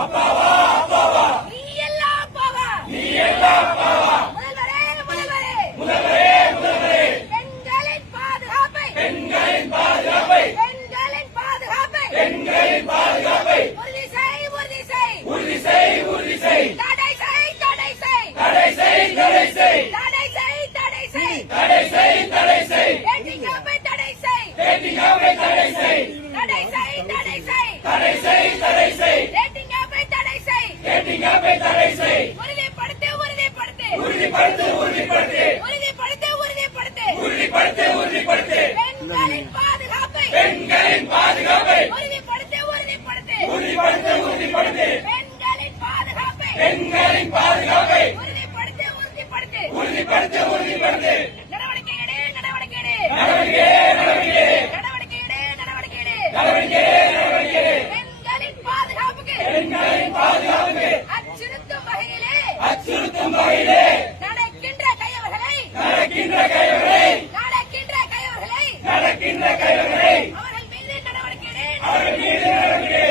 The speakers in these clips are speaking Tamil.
அப்பாவா அப்பாவா நீ எல்லாம் அப்பாவா நீ எல்லாம் அப்பாவா முதல்வரே முதல்வரே முதல்வரே முதல்வரே பெண்களின் பாதுகாப்பை பெண்களின் பாதுகாப்பை பெண்களின் பாதுகாப்பை பெண்களின் பாதுகாப்பை உறுதி செய் உறுதி செய் உறுதி செய் உறுதி செய் தடை செய் தடை செய் தடை செய் தடை செய் தடை செய் தடை செய் தடை செய் தடை செய் டேட்டிங்காப்பை தடை செய் டேட்டிங்காப்பை தடை செய் தடை செய் தடை செய் தடை செய் தடை செய் டேட்டிங்காப்பை தடை செய் டேட்டிங்காப்பை தடை செய் உறுதிப்படுத்து உறுதிப்படுத்து உறுதிப்படுத்து உறுதிப்படுத்து உறுதிப்படுத்து உறுதிப்படுத்து உறுதிப்படுத்து உறுதிப்படுத்து பெண்களின் பாதுகாப்பை பெண்களின் பாதுகாப்பை உறுதிப்படுத்து உறுதிப்படுத்து உறுதிப்படுத்து உறுதிப்படுத்து பெண்களின் பாதுகாப்பை பெண்களின் பாதுகாப்பை உறுதிப்படுத்து உறுதிப்படுத்து உறுதிப்படுத்து உறுதிப்படுத்து நடவடிக்கை எடு நடவடிக்கை எடு நடவடிக்கை நடவடிக்கை நடவடிக்கை எடு நடவடிக்கை எடு நடவடிக்கை நடவடிக்கை பெண்களின் பாதுகாப்புக்கு பெண்களின் பாதுகாப்புக்கு அச்சுறுத்தும் வகையிலே அச்சுறுத்தும் வகையிலே நடக்கின்ற கையவர்களை நடக்கின்ற கைவர்களை நடக்கின்ற கையவர்களை நடக்கின்ற கைவர்களை அவர்கள் மீது நடவடிக்கை எடு அவர்கள் மீது நடவடிக்கை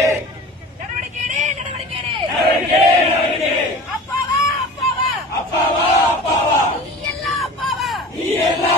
நடவடிக்கை எடு நடவடிக்கை எடு நடவடிக்கை நடவடிக்கை அப்பாவா அப்பாவா அப்பாவா அப்பாவா நீ எல்லாம் அப்பாவா நீ எல்லாம்